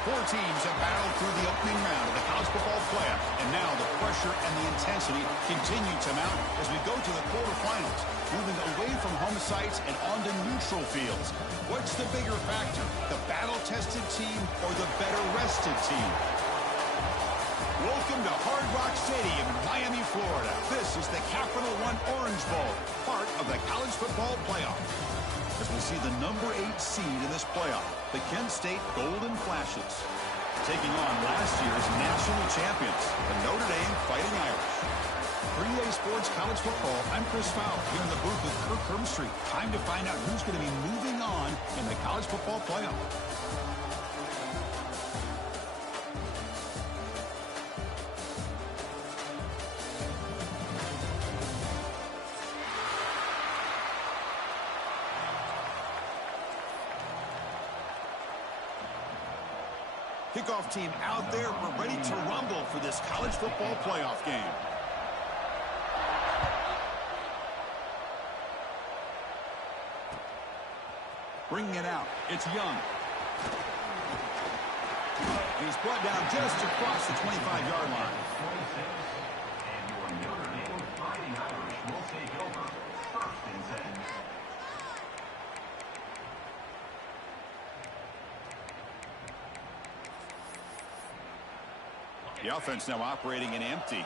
Four teams have battled through the opening round of the college football playoff, and now the pressure and the intensity continue to mount as we go to the quarterfinals, moving away from home sites and onto neutral fields. What's the bigger factor, the battle-tested team or the better-rested team? Welcome to Hard Rock Stadium in Miami, Florida. This is the Capital One Orange Bowl, part of the college football playoff. As we see the number 8 seed in this playoff, the Kent State Golden Flashes, taking on last year's national champions, the Notre Dame Fighting Irish. For EA Sports College Football, I'm Chris Fowler here in the booth with Kirk Herbstreit. Time to find out who's going to be moving on in the college football playoff. Kickoff team out there. We're ready to rumble for this college football playoff game. Bringing it out. It's Young. He's brought down just across the 25-yard line. And your Notre Dame Fighting Irish will take over 1st and 10. The offense now operating in empty.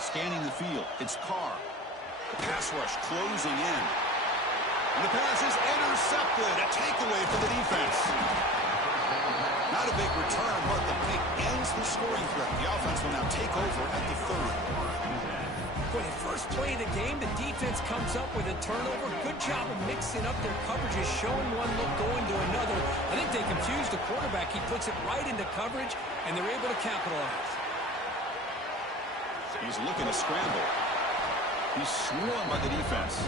Scanning the field. It's Carr. The pass rush closing in. And the pass is intercepted. A takeaway for the defense. Not a big return, but the pick ends the scoring threat. The offense will now take over at the 30. For the first play of the game, the defense comes up with a turnover. Good job of mixing up their coverages, showing one look, going to another. I think they confused the quarterback. He puts it right into coverage, and they're able to capitalize. He's looking to scramble. He's swarmed by the defense.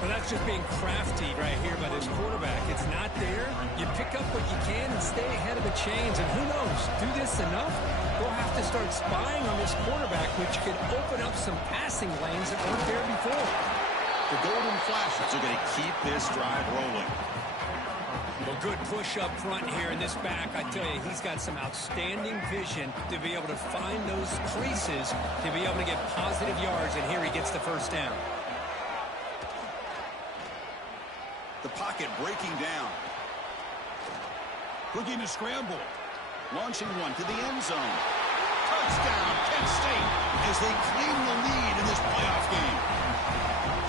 Well, that's just being crafty right here by this quarterback. It's not there. You pick up what you can and stay ahead of the chains. And who knows, do this enough, we'll have to start spying on this quarterback, which could open up some passing lanes that weren't there before. The Golden Flashes are going to keep this drive rolling. Well, good push up front here in this back. I tell you, he's got some outstanding vision to be able to find those creases, to be able to get positive yards, and here he gets the first down. The pocket breaking down. Looking to scramble. Launching one to the end zone. Touchdown, Kent State, as they claim the lead in this playoff game.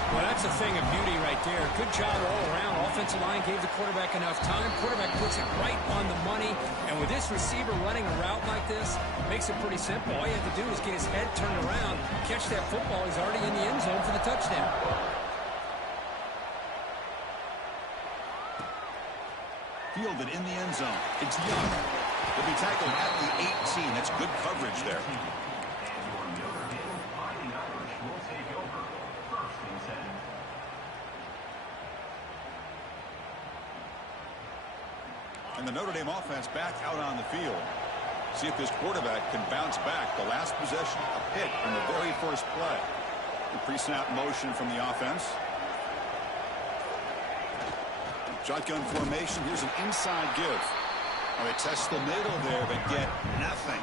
Well, that's a thing of beauty right there. Good job all around. Offensive line gave the quarterback enough time. Quarterback puts it right on the money. And with this receiver running a route like this, makes it pretty simple. All you have to do is get his head turned around, catch that football. He's already in the end zone for the touchdown. Fielded in the end zone. It's Young. He'll be tackled at the 18. That's good coverage there. And the Notre Dame offense back out on the field. See if this quarterback can bounce back. The last possession, a pick in the very first play. The pre-snap motion from the offense. Shotgun formation. Here's an inside give. They test the middle there, but get nothing.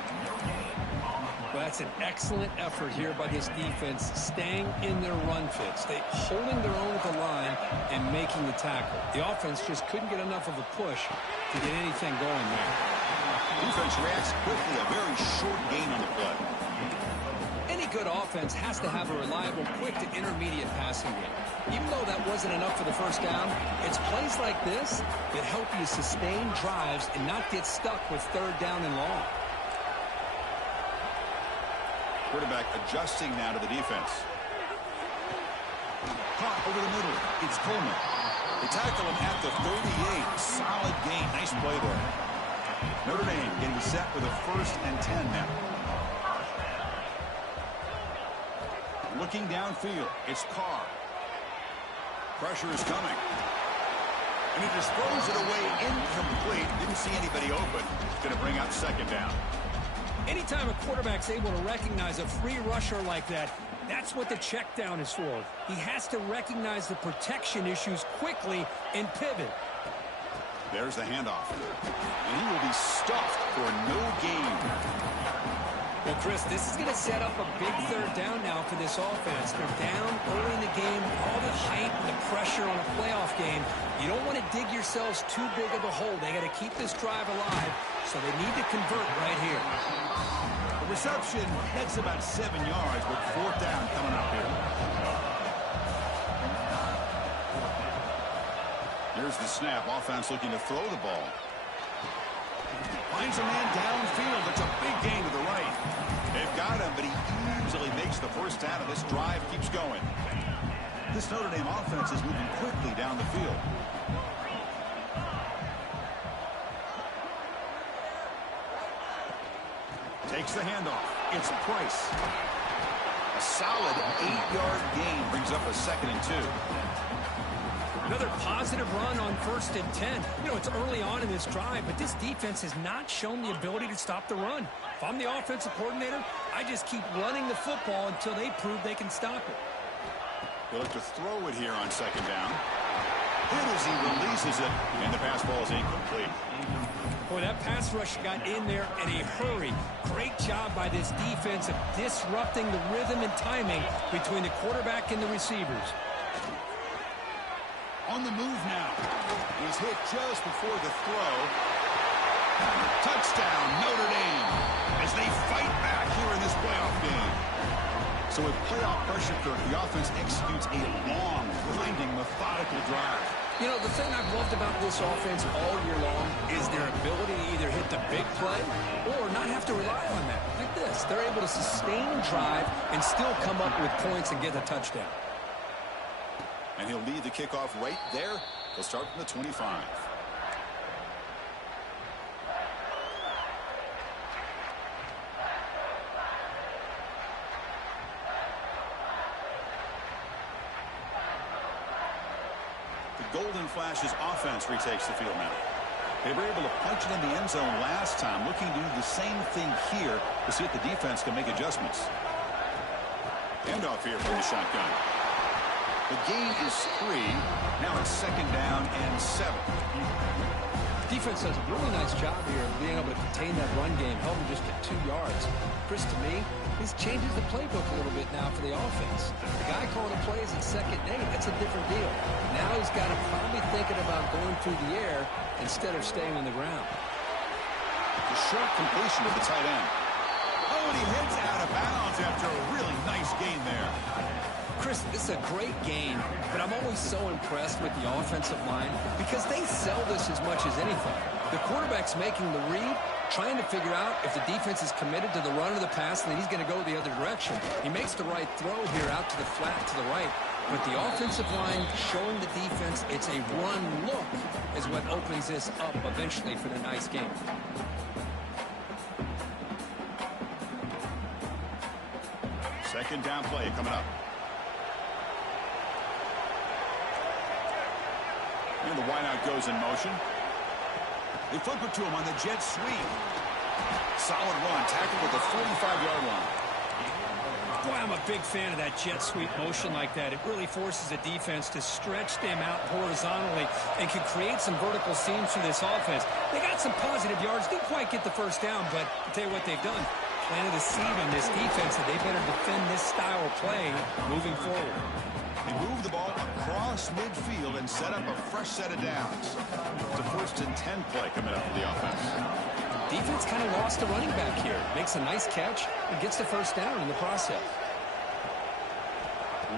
Well, that's an excellent effort here by this defense, staying in their run fits. They holding their own at the line and making the tackle. The offense just couldn't get enough of a push to get anything going there. Defense reacts quickly. A very short gain on the play. Any good offense has to have a reliable, quick to intermediate passing game. Even though that wasn't enough for the first down, it's plays like this that help you sustain drives and not get stuck with 3rd down and long. Quarterback adjusting now to the defense. Caught over the middle. It's Coleman. They tackle him at the 38. Solid gain. Nice play there. Notre Dame getting set with a 1st and 10 now. Looking downfield. It's Carr. Pressure is coming. And he just throws it away incomplete. Didn't see anybody open. Going to bring up 2nd down. Anytime a quarterback's able to recognize a free rusher like that, That's what the check down is for. He has to recognize the protection issues quickly and pivot. There's the handoff. And he will be stuffed for no gain. Well, Chris, this is going to set up a big third down now for this offense. They're down early in the game, all the hype and the pressure on a playoff game. You don't want to dig yourselves too big of a hole. They got to keep this drive alive, so they need to convert right here. The reception gets about 7 yards, but fourth down coming up here. Here's the snap. Offense looking to throw the ball. Finds a man downfield. It's a big gain to the right. They've got him, but he easily makes the first down, and this drive keeps going. This Notre Dame offense is moving quickly down the field. Takes the handoff. It's Price. A solid 8-yard gain brings up a 2nd and 2. Another positive run on 1st and 10. You know, it's early on in this drive, but this defense has not shown the ability to stop the run. If I'm the offensive coordinator, I just keep running the football until they prove they can stop it. He'll look to throw it here on 2nd down. Hit as he releases it, and the pass ball is incomplete. Boy, that pass rush got in there in a hurry. Great job by this defense of disrupting the rhythm and timing between the quarterback and the receivers. On the move now. He's hit just before the throw. Touchdown, Notre Dame, as they fight back here in this playoff game. So with playoff pressure, the offense executes a long, grinding, methodical drive. You know, the thing I've loved about this offense all year long is their ability to either hit the big play or not have to rely on that. Like this, they're able to sustain drive and still come up with points and get a touchdown. And he'll lead the kickoff right there. He'll start from the 25. The Golden Flashes offense retakes the field now. They were able to punch it in the end zone last time, looking to do the same thing here to see if the defense can make adjustments. Handoff here from the shotgun. The gain is 3. Now it's 2nd down and 7. Defense does a really nice job here of being able to contain that run game, held him just at 2 yards. Chris, to me, this changes the playbook a little bit now for the offense. The guy calling the plays at 2nd and 8, that's a different deal. Now he's got to probably thinking about going through the air instead of staying on the ground. The short completion of the tight end. Oh, and he heads out of bounds after a really nice gain there. Chris, this is a great game, but I'm always so impressed with the offensive line because they sell this as much as anything. The quarterback's making the read, trying to figure out if the defense is committed to the run or the pass, and then he's going to go the other direction. He makes the right throw here out to the flat to the right, but the offensive line showing the defense it's a run look is what opens this up eventually for the nice game. Second down play coming up. And the wideout goes in motion. They flip it to him on the jet sweep. Solid run, tackled at the 45-yard line. Boy, I'm a big fan of that jet sweep motion like that. It really forces the defense to stretch them out horizontally and can create some vertical seams through this offense. They got some positive yards. Didn't quite get the first down, but I'll tell you what they've done. Planted a seed on this defense that they better defend this style of play moving forward. They move the ball across midfield and set up a fresh set of downs. It's a 1st and 10 play coming up for the offense. Defense kind of lost a running back here. Makes a nice catch and gets the first down in the process.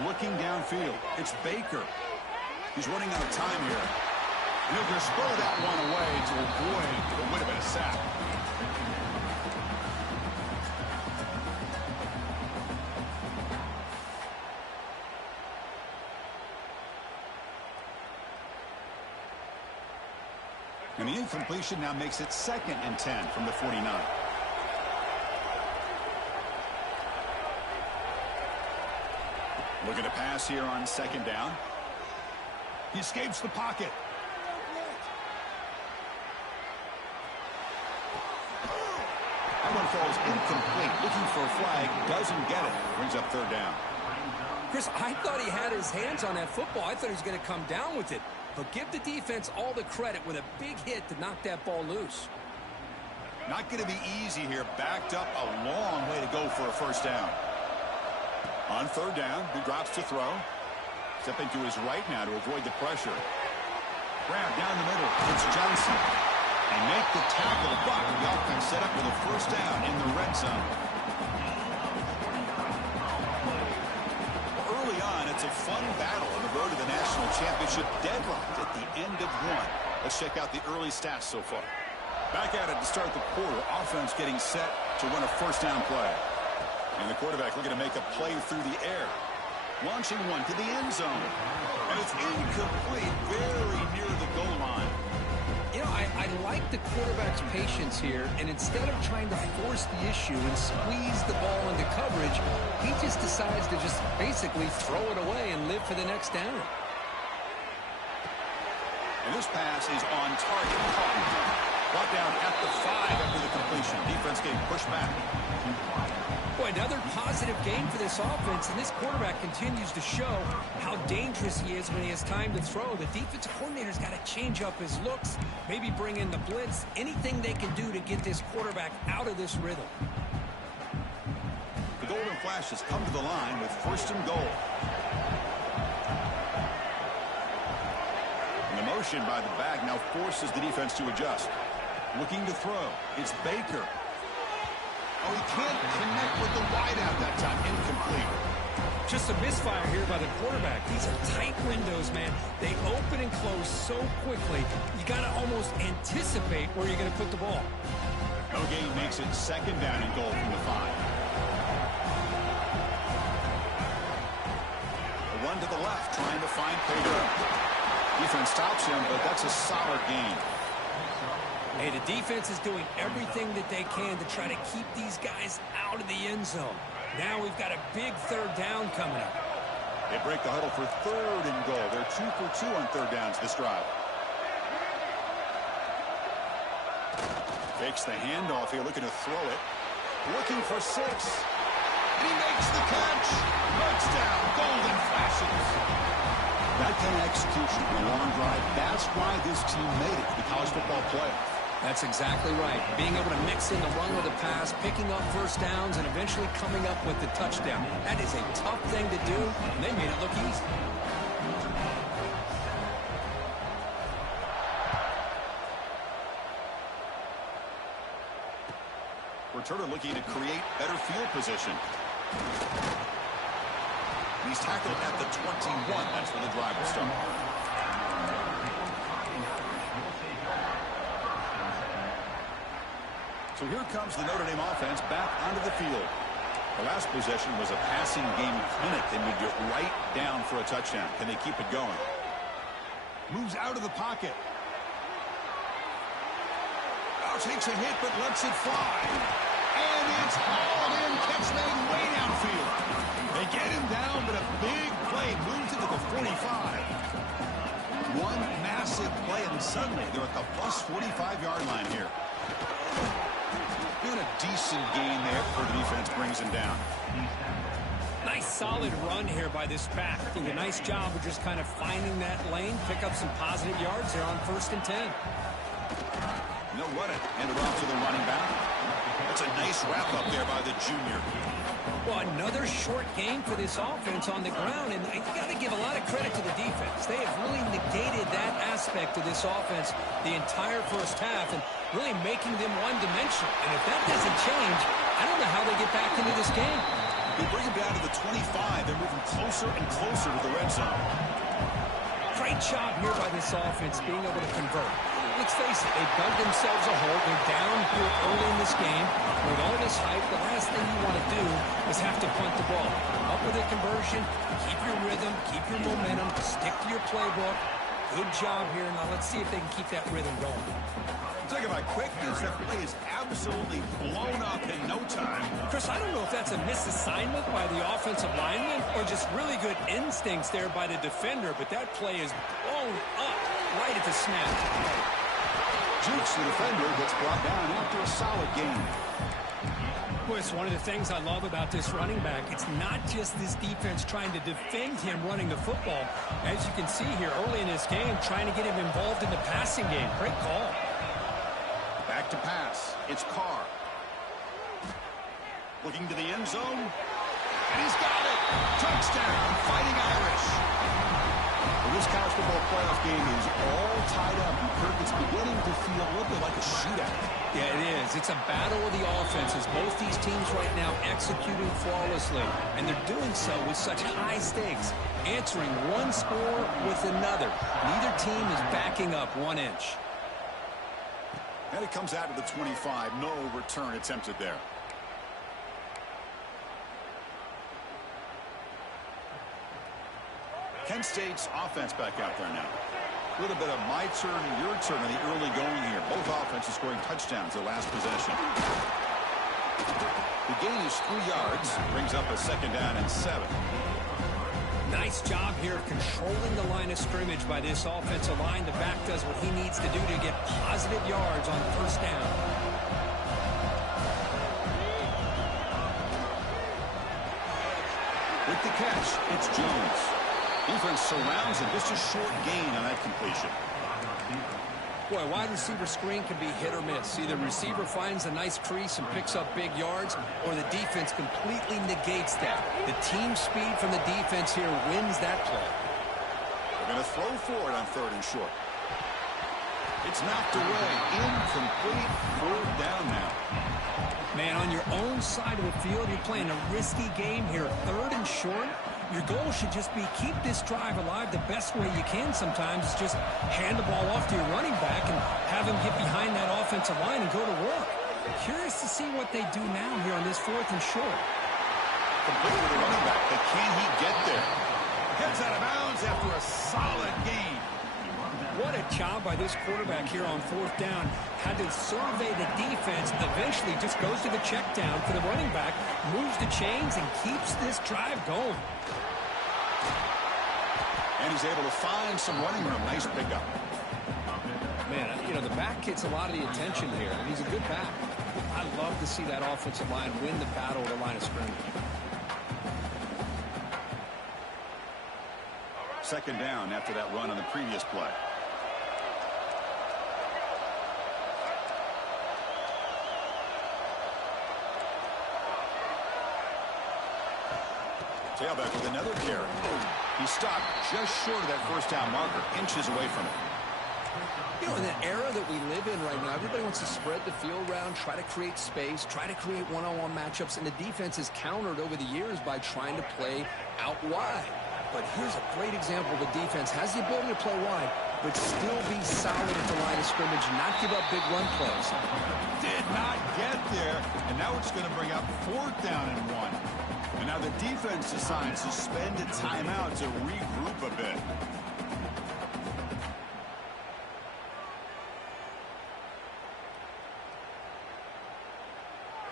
Looking downfield, it's Baker. He's running out of time here. And he'll just throw that one away to avoid what would have been a sack. And the incompletion now makes it 2nd and 10 from the 49. Looking to pass here on 2nd down. He escapes the pocket. That one falls incomplete. Looking for a flag. Doesn't get it. Brings up 3rd down. Chris, I thought he had his hands on that football. I thought he was going to come down with it. But give the defense all the credit with a big hit to knock that ball loose. Not going to be easy here. Backed up a long way to go for a first down. On third down, he drops to throw. Stepping to his right now to avoid the pressure. Grab down the middle. It's Johnson. And make the tackle. But the offense set up with a first down in the red zone. Early on, it's a fun battle on the road to the national championship, deadlocked at the end of one. Let's check out the early stats so far. Back at it to start the quarter. Offense getting set to run a first down play. And the quarterback looking to make a play through the air. Launching one to the end zone. And it's incomplete. Very near the goal line. You know, I like the quarterback's patience here, and instead of trying to force the issue and squeeze the ball into coverage, he just decides to just basically throw it away and live for the next down. And this pass is on target. Brought down at the 5 after the completion. Defense getting pushed back. Boy, another positive game for this offense, and this quarterback continues to show how dangerous he is when he has time to throw. The defensive coordinator's got to change up his looks, maybe bring in the blitz, anything they can do to get this quarterback out of this rhythm. The Golden Flash has come to the line with first and goal. And the motion by the back now forces the defense to adjust. Looking to throw. It's Baker. Oh, he can't connect with the wideout that time. Incomplete. Just a misfire here by the quarterback. These are tight windows, man. They open and close so quickly. You got to almost anticipate where you're going to put the ball. No gain makes it second down and goal from the 5. A run to the left, trying to find Pedro. Defense stops him, but that's a solid gain. Hey, the defense is doing everything that they can to try to keep these guys out of the end zone. Now we've got a big third down coming up. They break the huddle for third and goal. They're 2 for 2 on third downs this drive. Fakes the handoff here, looking to throw it. Looking for 6. And he makes the catch. Touchdown, Golden Flashes. That kind of execution on a long drive, that's why this team made it to the college football playoff. That's exactly right. Being able to mix in the run with the pass, picking up first downs, and eventually coming up with the touchdown. That is a tough thing to do, and they made it look easy. Returner looking to create better field position. He's tackled at the 21. That's where the drive will start. So here comes the Notre Dame offense back onto the field. The last possession was a passing game clinic. They moved it right down for a touchdown. Can they keep it going? Moves out of the pocket. Oh, takes a hit but lets it fly. And it's hauled in. Catch made way downfield. They get him down, but a big play moves it to the 45. One massive play, and suddenly they're at the plus 45-yard line here. Doing a decent gain there before the defense brings him down. Nice solid run here by this back. Did a nice job of just kind of finding that lane, pick up some positive yards there on 1st and 10. No run it. Hand it off to the running back. That's a nice wrap up there by the junior. Well, another short game for this offense on the ground, and you got to give a lot of credit to the defense. They have really negated that aspect of this offense the entire first half and really making them one-dimensional. And if that doesn't change, I don't know how they get back into this game. They bring them down to the 25. They're moving closer and closer to the red zone. Great job here by this offense being able to convert. Let's face it, they dug themselves a hole. They're down here early in this game. With all this hype, the last thing you want to do is have to punt the ball. Up with a conversion, keep your rhythm, keep your momentum, stick to your playbook. Good job here. Now let's see if they can keep that rhythm going. Talk about quickness. That play is absolutely blown up in no time. Chris, I don't know if that's a misassignment by the offensive lineman or just really good instincts there by the defender, but that play is blown up right at the snap. Jukes, the defender, gets brought down after a solid game. Well, it's one of the things I love about this running back. It's not just this defense trying to defend him running the football. As you can see here early in this game, trying to get him involved in the passing game. Great call. Back to pass. It's Carr. Looking to the end zone. And he's got it. Touchdown, Fighting Irish. Well, this college football playoff game is all tied up. Kirk, it's beginning to feel a little bit like a shootout. Yeah, it is. It's a battle of the offenses. Both these teams right now executing flawlessly. And they're doing so with such high stakes. Answering one score with another. Neither team is backing up 1 inch. And it comes out to the 25. No return attempted there. Kent State's offense back out there now. A little bit of my turn, your turn in the early going here. Both offenses scoring touchdowns their last possession. The gain is 3 yards. Brings up a 2nd down and 7. Nice job here of controlling the line of scrimmage by this offensive line. The back does what he needs to do to get positive yards on 1st down. With the catch, it's Jones. Defense surrounds him. Just a short gain on that completion. Boy, wide receiver screen can be hit or miss. Either receiver finds a nice crease and picks up big yards, or the defense completely negates that. The team speed from the defense here wins that play. They're going to throw for it on 3rd and short. It's knocked away. Incomplete. 4th down now. Man, on your own side of the field, you're playing a risky game here. 3rd and short. Your goal should just be keep this drive alive the best way you can sometimes. Is just hand the ball off to your running back and have him get behind that offensive line and go to work. Curious to see what they do now here on this 4th and short. Complete with the running back, but can he get there? Heads out of bounds after a solid gain. What a job by this quarterback here on 4th down. Had to survey the defense, eventually just goes to the check down for the running back, moves the chains, and keeps this drive going. And he's able to find some running room. Nice pickup. Man, you know, the back gets a lot of the attention here, and he's a good back. I love to see that offensive line win the battle of the line of scrimmage. 2nd down after that run on the previous play. Tailback with another carry. He stopped just short of that 1st down marker, inches away from it. You know, in the era that we live in right now, everybody wants to spread the field around, try to create space, try to create one-on-one matchups, and the defense is countered over the years by trying to play out wide. But here's a great example. The defense has the ability to play wide, but still be solid at the line of scrimmage, not give up big run plays. Did not get there, and now it's going to bring up 4th down and 1. And now the defense decides to spend a timeout to regroup a bit.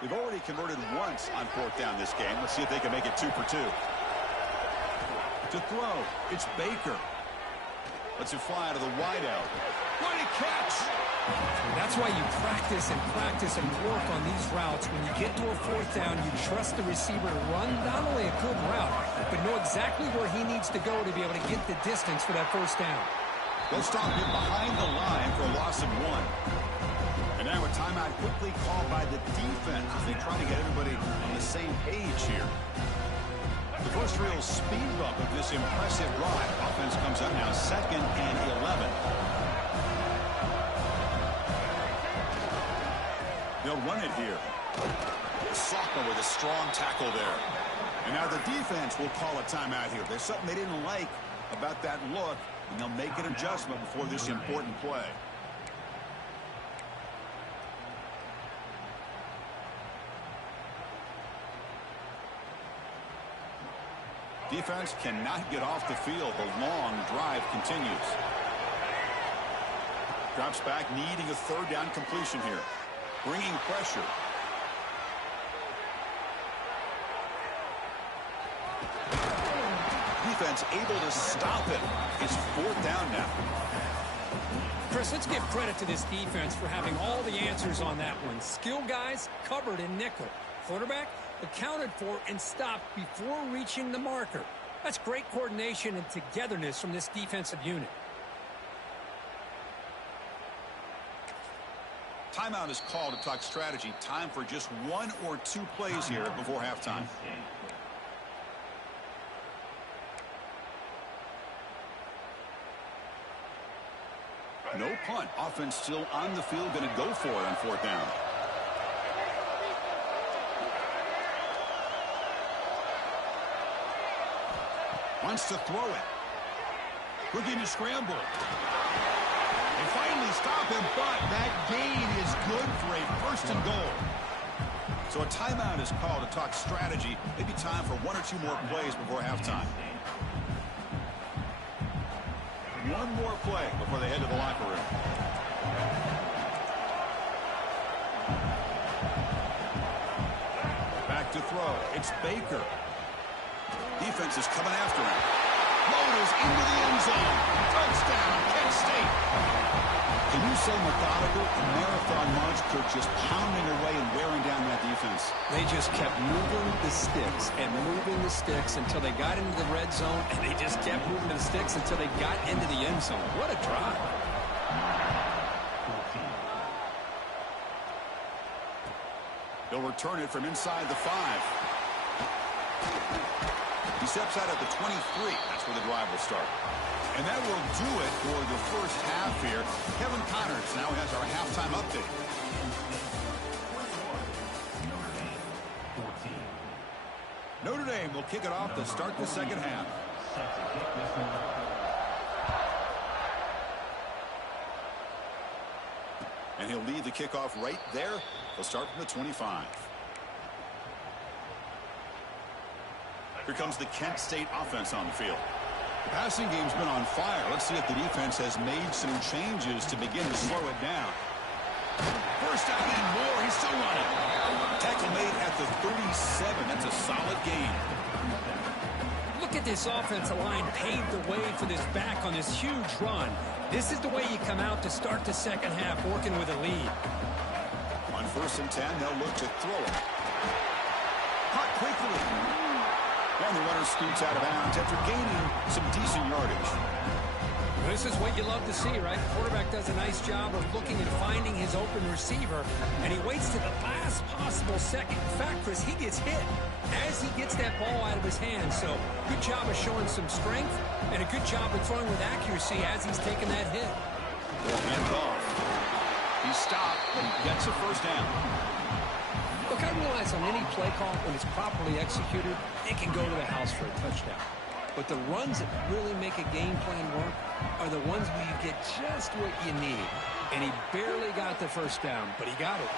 They've already converted once on 4th down this game. Let's see if they can make it 2 for 2. To throw, it's Baker. Lets it fly out of the wideout. What a catch! That's why you practice and work on these routes. When you get to a 4th down, you trust the receiver to run not only a good route, but know exactly where he needs to go to be able to get the distance for that 1st down. They'll stop him behind the line for a loss of 1. And now a timeout quickly called by the defense as they try to get everybody on the same page here. The first real speed bump of this impressive drive. Offense comes up now 2nd and 11. They'll run it here. Sophomore with a strong tackle there. And now the defense will call a timeout here. There's something they didn't like about that look, and they'll make an adjustment before this important play. Defense cannot get off the field. The long drive continues. Drops back, needing a 3rd down completion here. Bringing pressure. Defense able to stop it. It's 4th down now. Chris, let's give credit to this defense for having all the answers on that one. Skill guys covered in nickel. quarterback accounted for and stopped before reaching the marker. That's great coordination and togetherness from this defensive unit. Timeout is called to talk strategy. Time for just 1 or 2 plays here before halftime. No punt. Offense still on the field. Going to go for it on 4th down. Wants to throw it. Looking to scramble. They finally stop him, but that gain is good for a 1st and goal. So a timeout is called to talk strategy. Maybe time for 1 or 2 more plays before halftime. 1 more play before they head to the locker room. Back to throw. It's Baker. Defense is coming after him. Floaters into the end zone. Touchdown, Kent State. Can you say methodical and marathon march, Kirk, just pounding away and wearing down that defense? They just kept moving the sticks and moving the sticks until they got into the red zone, and they just kept moving the sticks until they got into the end zone. What a drive. They'll return it from inside the 5. He steps out at the 23. That's where the drive will start. And that will do it for the first half here. Kevin Connors now has our halftime update. Notre Dame will kick it off to start the second half. And he'll lead the kickoff right there. He'll start from the 25. Here comes the Kent State offense on the field. The passing game's been on fire. Let's see if the defense has made some changes to begin to slow it down. First down and more. He's still running. Tackle made at the 37. That's a solid gain. Look at this offensive line paved the way for this back on this huge run. This is the way you come out to start the second half, working with a lead. On 1st and 10, they'll look to throw it. Caught quickly. And the runner scoots out of bounds after gaining some decent yardage. This is what you love to see, right? The quarterback does a nice job of looking and finding his open receiver, and he waits to the last possible second. In fact, Chris, he gets hit as he gets that ball out of his hands. So good job of showing some strength and a good job of throwing with accuracy as he's taking that hit. Hands off. He stopped and gets a 1st down. Look, I realize on any play call, when it's properly executed, it can go to the house for a touchdown. But the runs that really make a game plan work are the ones where you get just what you need. And he barely got the 1st down, but he got it.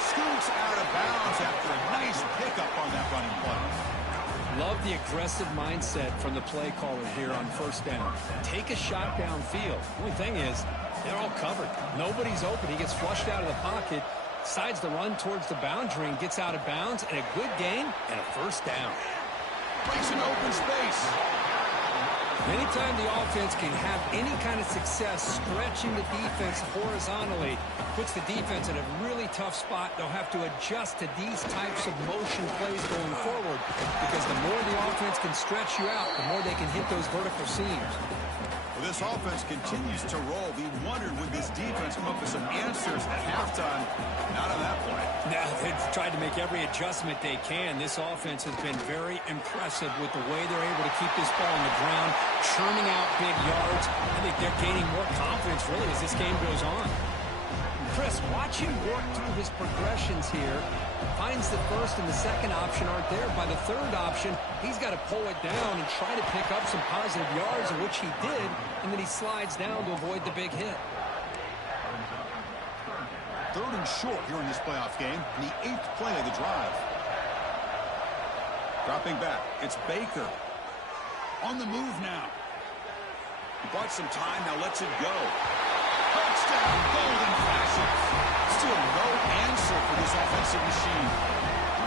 Scoots out of bounds after a nice pickup on that running play. Love the aggressive mindset from the play caller here on 1st down. Take a shot downfield. The only thing is, they're all covered. Nobody's open. He gets flushed out of the pocket, decides to run towards the boundary and gets out of bounds, and a good gain and a 1st down. Breaks an open space. Anytime the offense can have any kind of success stretching the defense horizontally, puts the defense in a really tough spot. They'll have to adjust to these types of motion plays going forward, because the more the offense can stretch you out, the more they can hit those vertical seams. Well, this offense continues to roll. We wondered, would this defense come up with some answers at halftime? Not on that point. Now, they've tried to make every adjustment they can. This offense has been very impressive with the way they're able to keep this ball on the ground, churning out big yards. I think they're gaining more confidence, really, as this game goes on. Chris, watch him work through his progressions here. Finds the 1st and the 2nd option aren't there. By the 3rd option, he's got to pull it down and try to pick up some positive yards, of which he did, and then he slides down to avoid the big hit. 3rd and short here in this playoff game, the 8th play of the drive. Dropping back, it's Baker. On the move now. He bought some time, now lets it go. Touchdown, golden flashes. Still no answer for this offensive machine.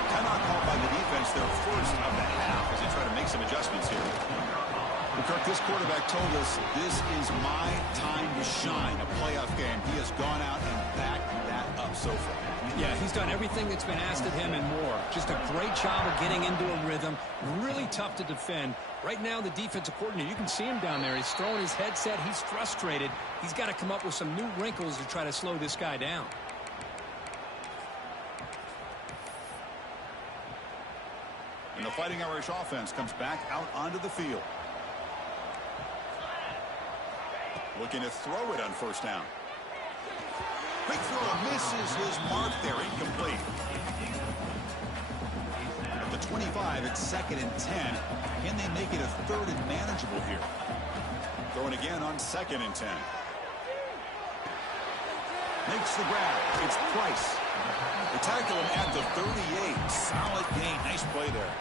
Timeout called by the defense, their 1st of the half, as they try to make some adjustments here. Well, Kirk, this quarterback told us this is my time time to shine, a playoff game. He has gone out and backed that up so far. Yeah, he's done everything that's been asked of him and more. Just a great job of getting into a rhythm. Really tough to defend. Right now, the defensive coordinator, you can see him down there. He's throwing his headset. He's frustrated. He's got to come up with some new wrinkles to try to slow this guy down. And the Fighting Irish offense comes back out onto the field. Looking to throw it on first down. Quick throw misses his mark there. Incomplete. At the 25, it's 2nd and 10. Can they make it a 3rd and manageable here? Throwing again on 2nd and 10. Makes the grab. It's Price. They tackle him at the 38. Solid gain. Nice play there.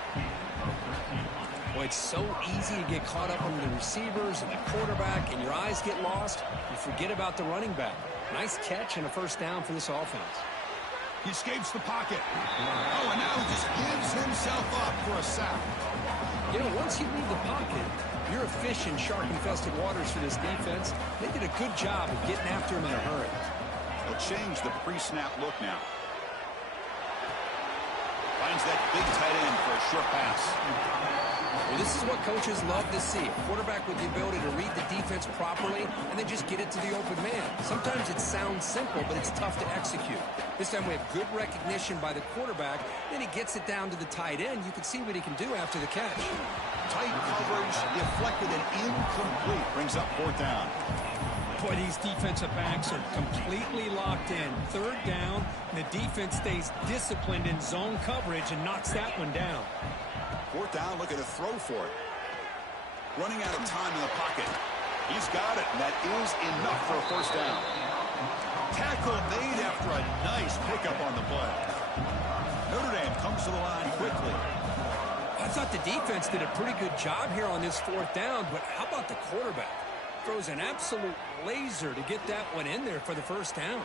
Boy, it's so easy to get caught up on the receivers and the quarterback, and your eyes get lost. You forget about the running back. Nice catch and a first down for this offense. He escapes the pocket. Oh, and now he just gives himself up for a sack. You know, once you leave the pocket, you're a fish in shark-infested waters for this defense. They did a good job of getting after him in a hurry. They'll change the pre-snap look now. Finds that big tight end for a short pass. Well, this is what coaches love to see. A quarterback with the ability to read the defense properly and then just get it to the open man. Sometimes it sounds simple, but it's tough to execute. This time we have good recognition by the quarterback. Then he gets it down to the tight end. You can see what he can do after the catch. Tight coverage, deflected and incomplete. Brings up 4th down. Boy, these defensive backs are completely locked in. 3rd down, and the defense stays disciplined in zone coverage and knocks that one down. 4th down, looking to throw for it. Running out of time in the pocket. He's got it, and that is enough for a first down. Tackle made after a nice pickup on the play. Notre Dame comes to the line quickly. I thought the defense did a pretty good job here on this 4th down, but how about the quarterback? Throws an absolute laser to get that one in there for the first down.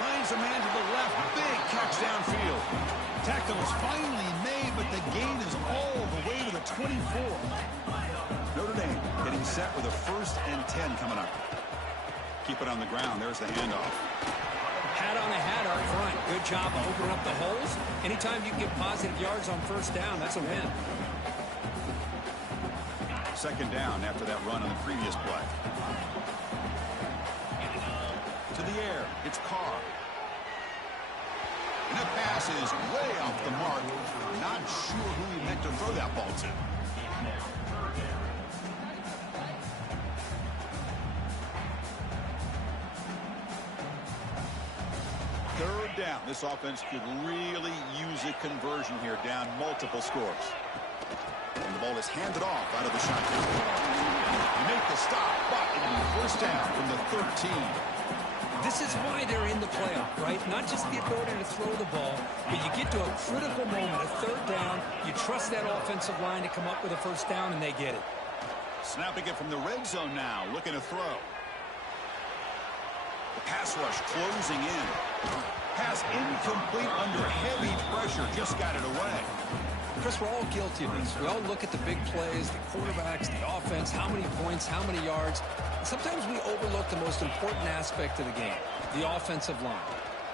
Finds a man to the left. Big catch downfield. Tackle is finally made, but the gain is all the way to the 24. Notre Dame getting set with a 1st and 10 coming up. Keep it on the ground. There's the handoff. Hat on a hat up front. Good job of opening up the holes. Anytime you can get positive yards on first down, that's a win. 2nd down after that run on the previous play. To the air, it's Carr. And the pass is way off the mark. Not sure who he meant to throw that ball to. Third down. This offense could really use a conversion here, down multiple scores. And the ball is handed off out of the shotgun. You make the stop, but it'll be first down from the 13. This is why they're in the playoff, right? Not just the ability to throw the ball, but you get to a critical moment, a 3rd down. You trust that offensive line to come up with a first down, and they get it. Snapping it from the red zone now, looking to throw. The pass rush closing in. Pass incomplete under heavy pressure, just got it away. Chris, we're all guilty of this. We all look at the big plays, the quarterbacks, the offense, how many points, how many yards. Sometimes we overlook the most important aspect of the game, the offensive line.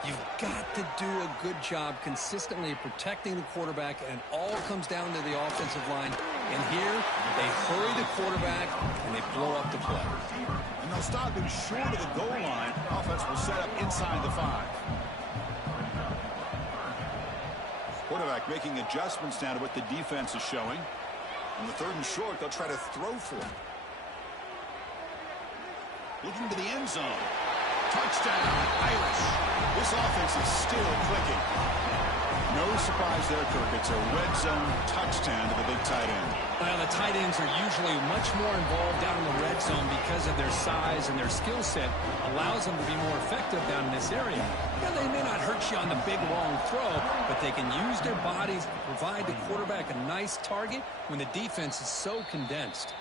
You've got to do a good job consistently protecting the quarterback, and it all comes down to the offensive line. And here, they hurry the quarterback, and they blow up the play. And they'll stop him short of the goal line. Offense will set up inside the 5. Quarterback making adjustments now to what the defense is showing. On the 3rd and short, they'll try to throw for it. Looking to the end zone. Touchdown, Irish. This offense is still clicking. No surprise there, Kirk. It's a red zone touchdown to the big tight end. Well, the tight ends are usually much more involved down in the red zone because of their size, and their skill set allows them to be more effective down in this area. Now, they may not hurt you on the big, long throw, but they can use their bodies to provide the quarterback a nice target when the defense is so condensed.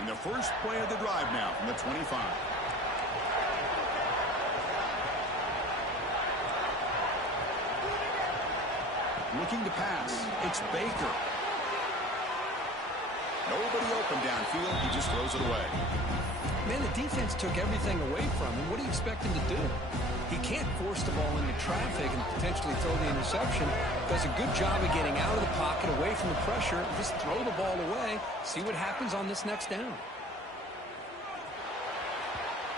And the first play of the drive now from the 25. looking to pass. It's Baker. Nobody open downfield. He just throws it away. Man, the defense took everything away from him. What do you expect him to do? He can't force the ball into traffic and potentially throw the interception. Does a good job of getting out of the pocket, away from the pressure. Just throw the ball away. See what happens on this next down.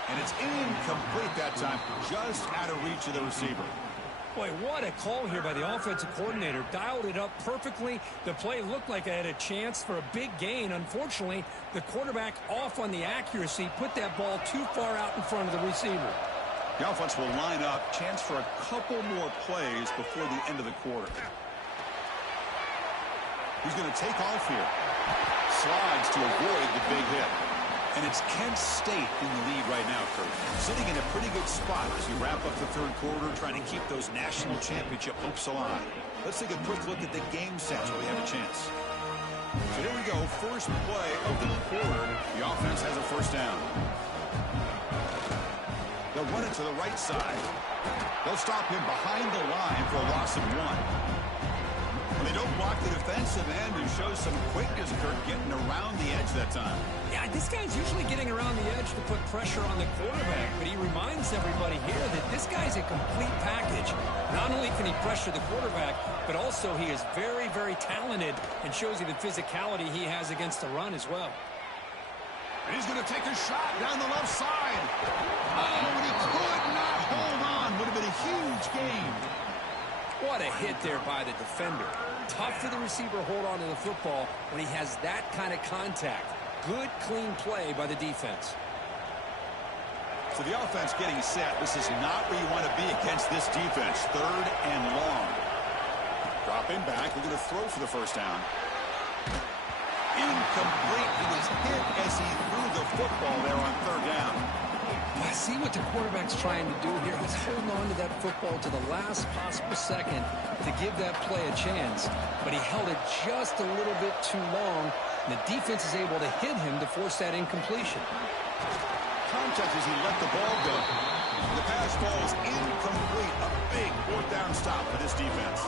And it's incomplete that time. Just out of reach of the receiver. Boy, what a call here by the offensive coordinator. Dialed it up perfectly. The play looked like it had a chance for a big gain. Unfortunately, the quarterback off on the accuracy, put that ball too far out in front of the receiver. The offense will line up. Chance for a couple more plays before the end of the quarter. He's going to take off here. Slides to avoid the big hit. And it's Kent State in the lead right now, Kurt. Sitting in a pretty good spot as you wrap up the third quarter, trying to keep those national championship hopes alive. Let's take a quick look at the game stats where we have a chance. So here we go. First play of the quarter. The offense has a first down. They'll run it to the right side. They'll stop him behind the line for a loss of 1. Well, they don't block the defensive end and show some quickness, Kurt, getting around the edge that time. Yeah, this guy's usually getting around the edge to put pressure on the quarterback, but he reminds everybody here that this guy's a complete package. Not only can he pressure the quarterback, but also he is very, very talented and shows you the physicality he has against the run as well. And he's going to take a shot down the left side. Oh, and he could not hold on. Would have been a huge gain. What a hit there by the defender. Tough for the receiver to hold on to the football when he has that kind of contact. Good, clean play by the defense. So the offense getting set. This is not where you want to be against this defense. Third and long. Dropping back. We're going to throw for the first down. Incomplete. He was hit as he threw the football there on third down. I see what the quarterback's trying to do here. He's holding on to that football to the last possible second to give that play a chance. But he held it just a little bit too long. And the defense is able to hit him to force that incompletion. Contact as he let the ball go. The pass falls incomplete. A big fourth down stop for this defense.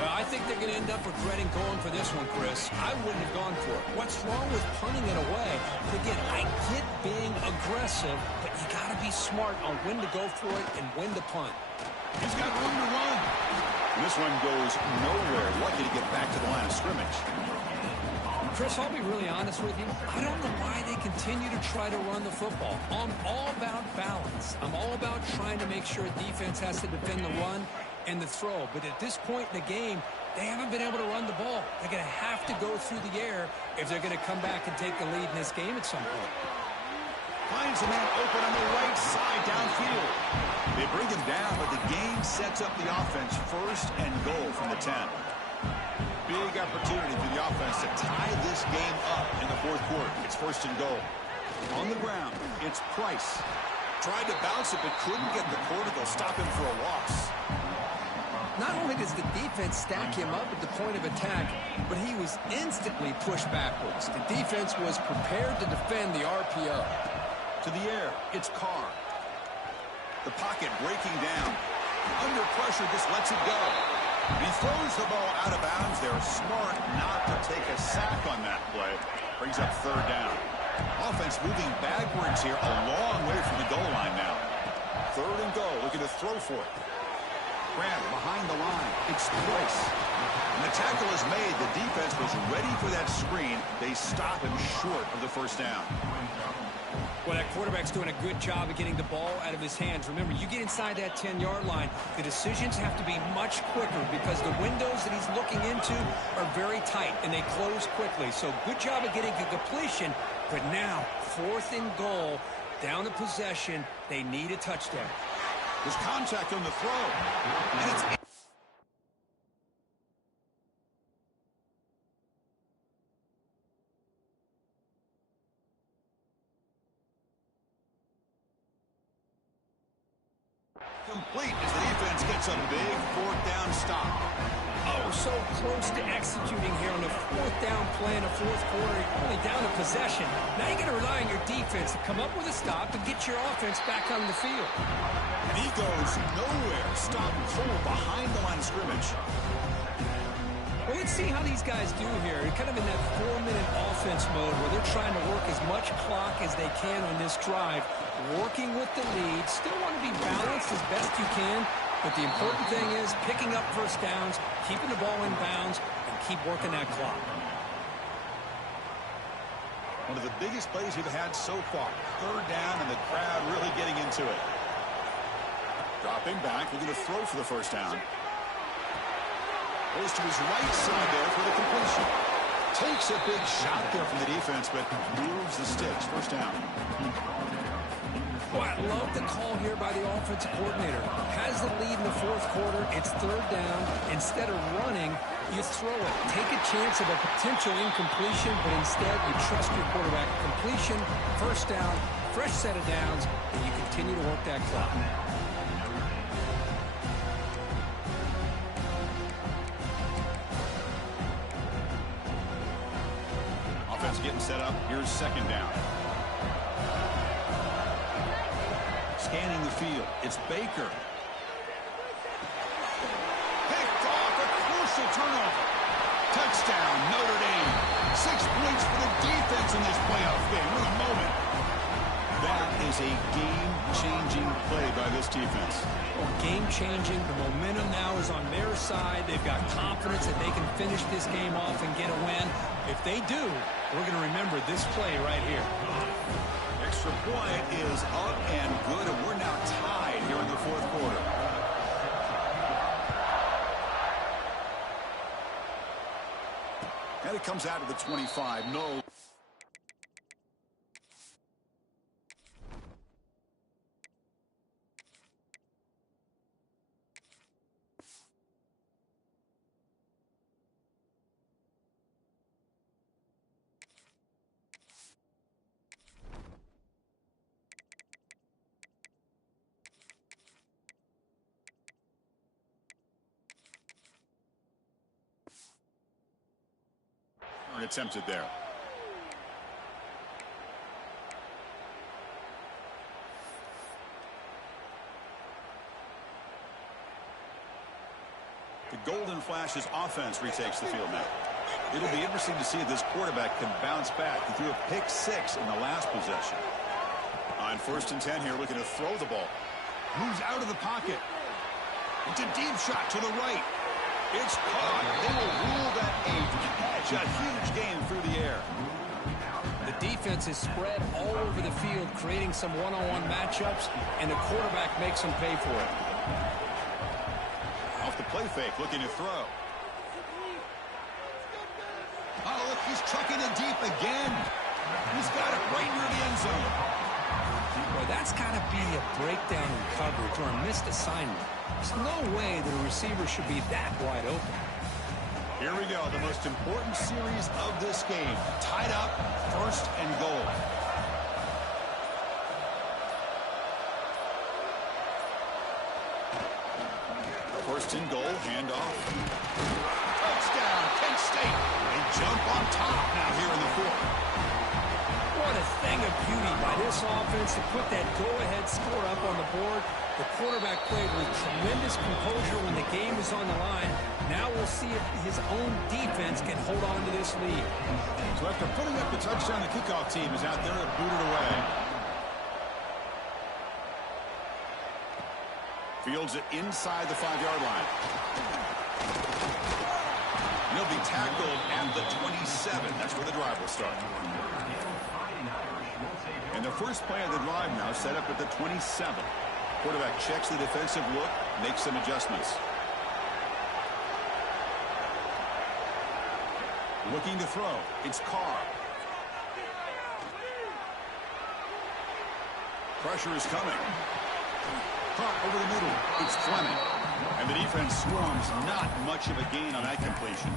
I think they're going to end up regretting going for this one, Chris. I wouldn't have gone for it. What's wrong with punting it away? Again, I get being aggressive, but you got to be smart on when to go for it and when to punt. He's got room to run. And this one goes nowhere. Lucky to get back to the line of scrimmage. Chris, I'll be really honest with you. I don't know why they continue to try to run the football. I'm all about balance. I'm all about trying to make sure defense has to defend the run and the throw. But at this point in the game, they haven't been able to run the ball. They're going to have to go through the air if they're going to come back and take the lead in this game at some point. Finds a man open on the right side downfield. They bring him down, but the game sets up the offense first and goal from the 10. Big opportunity for the offense to tie this game up in the fourth quarter. It's first and goal. On the ground, it's Price. Tried to bounce it, but couldn't get the quarter. They'll stop him for a loss. Not only does the defense stack him up at the point of attack, but he was instantly pushed backwards. The defense was prepared to defend the RPO. To the air, it's Carr. The pocket breaking down. Under pressure, just lets it go. And he throws the ball out of bounds. They're smart not to take a sack on that play. Brings up third down. Offense moving backwards here, a long way from the goal line now. Third and goal, looking to throw for it. Grant behind the line. It's Price. And the tackle is made. The defense was ready for that screen. They stop him short of the first down. Well, that quarterback's doing a good job of getting the ball out of his hands. Remember, you get inside that 10-yard line, the decisions have to be much quicker because the windows that he's looking into are very tight, and they close quickly. So good job of getting a completion, but now, fourth and goal, down the possession, they need a touchdown. There's contact on the throw, and it's complete as the defense gets a big fourth down stop. Oh, so close to executing here on the fourth down play in the fourth quarter. You're only down a possession. Now you're going to rely on your defense to come up with a stop and get your offense back on the field. And he goes nowhere. Stop cold behind the line of scrimmage. let's see how these guys do here. They're kind of in that 4-minute offense mode where they're trying to work as much clock as they can on this drive, working with the lead. Still want to be balanced as best you can, but the important thing is picking up first downs, keeping the ball in bounds, and keep working that clock. One of the biggest plays we've had so far. Third down and the crowd really getting into it. Dropping back, looking to throw for the first down. Goes to his right side there for the completion. Takes a big shot there from the defense, but moves the sticks. First down. Boy, I love the call here by the offensive coordinator. Has the lead in the fourth quarter. It's third down. Instead of running, you throw it. Take a chance of a potential incompletion, but instead you trust your quarterback. Completion, first down, fresh set of downs, and you continue to work that clock. Offense getting set up. Here's second down. Scanning the field. It's Baker. Picked off, a crucial turnover. Touchdown, Notre Dame. 6 points for the defense in this playoff game. What a moment. That is a game-changing play by this defense. Well, game-changing. The momentum now is on their side. They've got confidence that they can finish this game off and get a win. If they do, we're going to remember this play right here. Extra point is up and good, and we're now tied here in the fourth quarter. And it comes out of the 25. No. Attempted there. The Golden Flash's offense retakes the field now. It'll be interesting to see if this quarterback can bounce back. He threw a pick-6 in the last possession. On 1st and 10 here, looking to throw the ball. Moves out of the pocket. It's a deep shot to the right. It's caught. They will rule that a catch. A huge gain through the air. The defense is spread all over the field, creating some one-on-one matchups, and the quarterback makes them pay for it. Off the play fake, looking to throw. Oh, look, he's trucking it deep again. He's got it right near the end zone. Boy, that's got to be a breakdown in coverage or a missed assignment. There's no way that a receiver should be that wide open. Here we go, the most important series of this game. Tied up, 1st and goal. First and goal, handoff. Touchdown, Kent State. They jump on top now here in the 4th. What a thing of beauty by this offense to put that go-ahead score up on the board. The quarterback played with tremendous composure when the game was on the line. Now we'll see if his own defense can hold on to this lead. So after putting up the touchdown, the kickoff team is out there to boot it away. Fields it inside the 5-yard line. And he'll be tackled at the 27. That's where the drive will start. And the first play of the drive now set up at the 27. Quarterback checks the defensive look, makes some adjustments. Looking to throw. It's Carr. Pressure is coming. Caught over the middle. It's Fleming. And the defense swarms. Not much of a gain on that completion.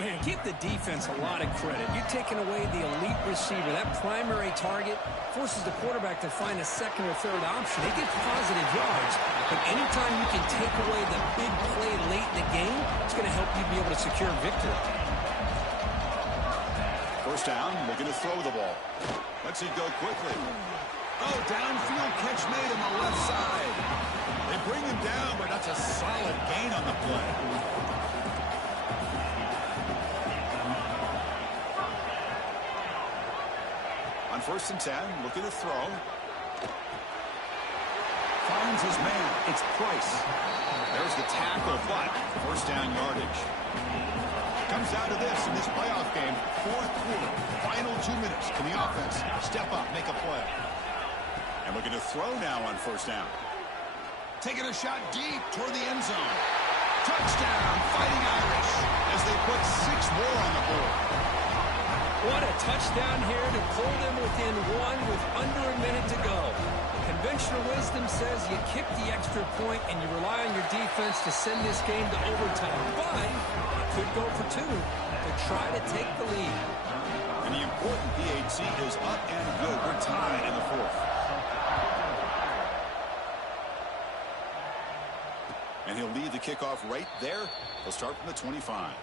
Man, give the defense a lot of credit. You're taking away the elite receiver. That primary target forces the quarterback to find a second or third option. They get positive yards, but anytime you can take away the big play late in the game, it's going to help you be able to secure victory. First down, looking to throw the ball. Let's it go quickly. Oh, downfield catch made on the left side. They bring him down, but that's a solid gain on the play. first and 10, looking to throw. Finds his man. It's Price. There's the tackle, but first down yardage. Comes down to this in this playoff game. Fourth quarter, final 2 minutes. Can the offense step up, make a play? And looking to throw now on first down. Taking a shot deep toward the end zone. Touchdown, Fighting Irish, as they put 6 more on the board. What a touchdown here to pull them within one with under a minute to go. Conventional wisdom says you kick the extra point and you rely on your defense to send this game to overtime. But it could go for 2 to try to take the lead. And the important PAT is up and good. We're tied in the fourth. And he'll lead the kickoff right there. He'll start from the 25.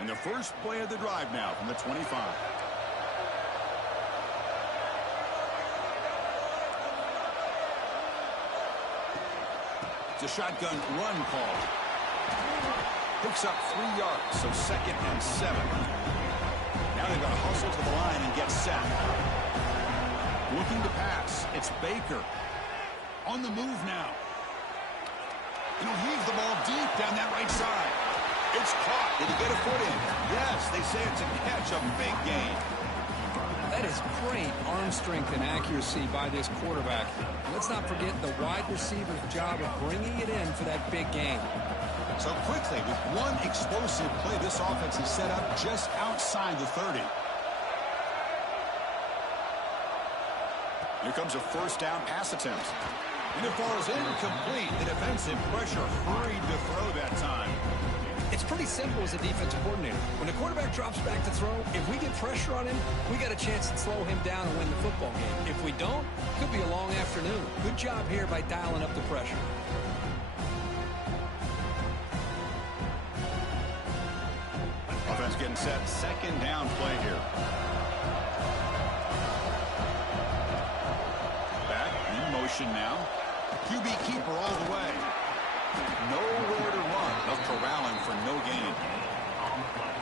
And the first play of the drive now from the 25. It's a shotgun run call. Picks up 3 yards, so 2nd and 7. Now they've got to hustle to the line and get set. Looking to pass. It's Baker. On the move now. He'll heave the ball deep down that right side. It's caught. Did he get a foot in? Yes, they say it's a catch, a big gain. That is great arm strength and accuracy by this quarterback. Let's not forget the wide receiver's job of bringing it in for that big gain. So quickly, with one explosive play, this offense is set up just outside the 30. Here comes a first down pass attempt. And it falls incomplete. The defensive pressure hurried to throw that time. It's pretty simple as a defensive coordinator. When the quarterback drops back to throw, if we get pressure on him, we got a chance to slow him down and win the football game. If we don't, it could be a long afternoon. Good job here by dialing up the pressure. Offense getting set. Second down play here. Back in motion now. QB keeper all the way. Nowhere to run. They'll corral him for no gain.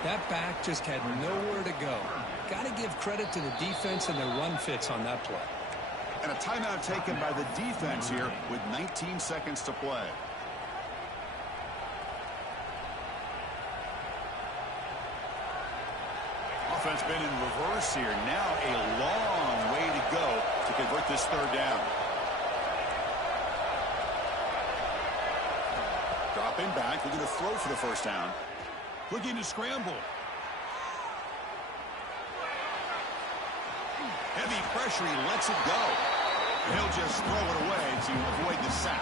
That back just had nowhere to go. Got to give credit to the defense and their run fits on that play. And a timeout taken by the defense here with 19 seconds to play. Offense been in reverse here. Now a long way to go to convert this third down. Dropping back, looking to throw for the first down. Looking to scramble. Heavy pressure, he lets it go. He'll just throw it away to avoid the sack.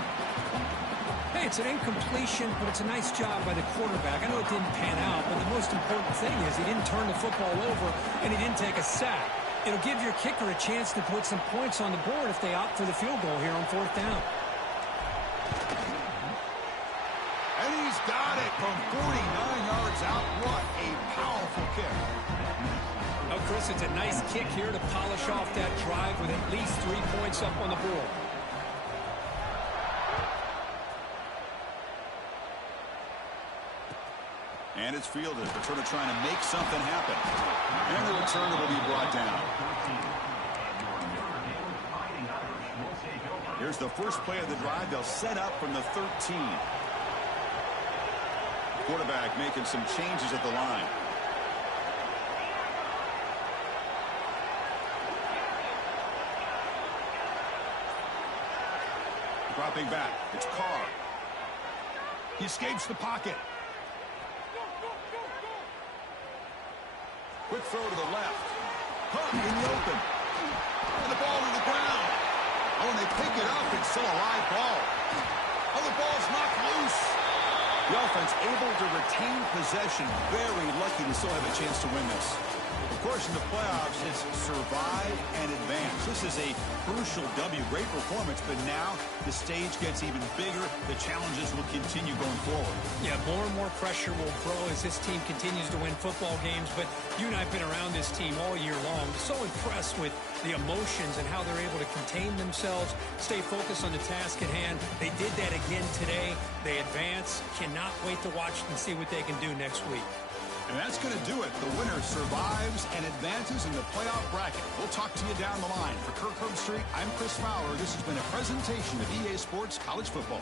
Hey, it's an incompletion, but it's a nice job by the quarterback. I know it didn't pan out, but the most important thing is he didn't turn the football over and he didn't take a sack. It'll give your kicker a chance to put some points on the board if they opt for the field goal here on fourth down. And he's got it from 49 yards out. What a powerful kick. Oh, Chris, it's a nice kick here to polish off that drive with at least 3 points up on the board. And it's fielded. They're sort of trying to make something happen. And the returner will be brought down. Here's the first play of the drive. They'll set up from the 13. Quarterback making some changes at the line. Dropping back. It's Carr. He escapes the pocket. Quick throw to the left. Pump in the open. And the ball to the ground. Oh, and they pick it up. It's still a live ball. Oh, the ball's knocked loose. The offense able to retain possession. Very lucky to still have a chance to win this. Of course, in the playoffs, it's survive and advance. This is a crucial W. Great performance, but now the stage gets even bigger. The challenges will continue going forward. Yeah, more and more pressure will grow as this team continues to win football games. But you and I have been around this team all year long. So impressed with the emotions and how they're able to contain themselves, stay focused on the task at hand. They did that again today. They advance. Cannot wait to watch and see what they can do next week. And that's going to do it. The winner survives and advances in the playoff bracket. We'll talk to you down the line. For Kirk Herbstreit, I'm Chris Fowler. This has been a presentation of EA Sports College Football.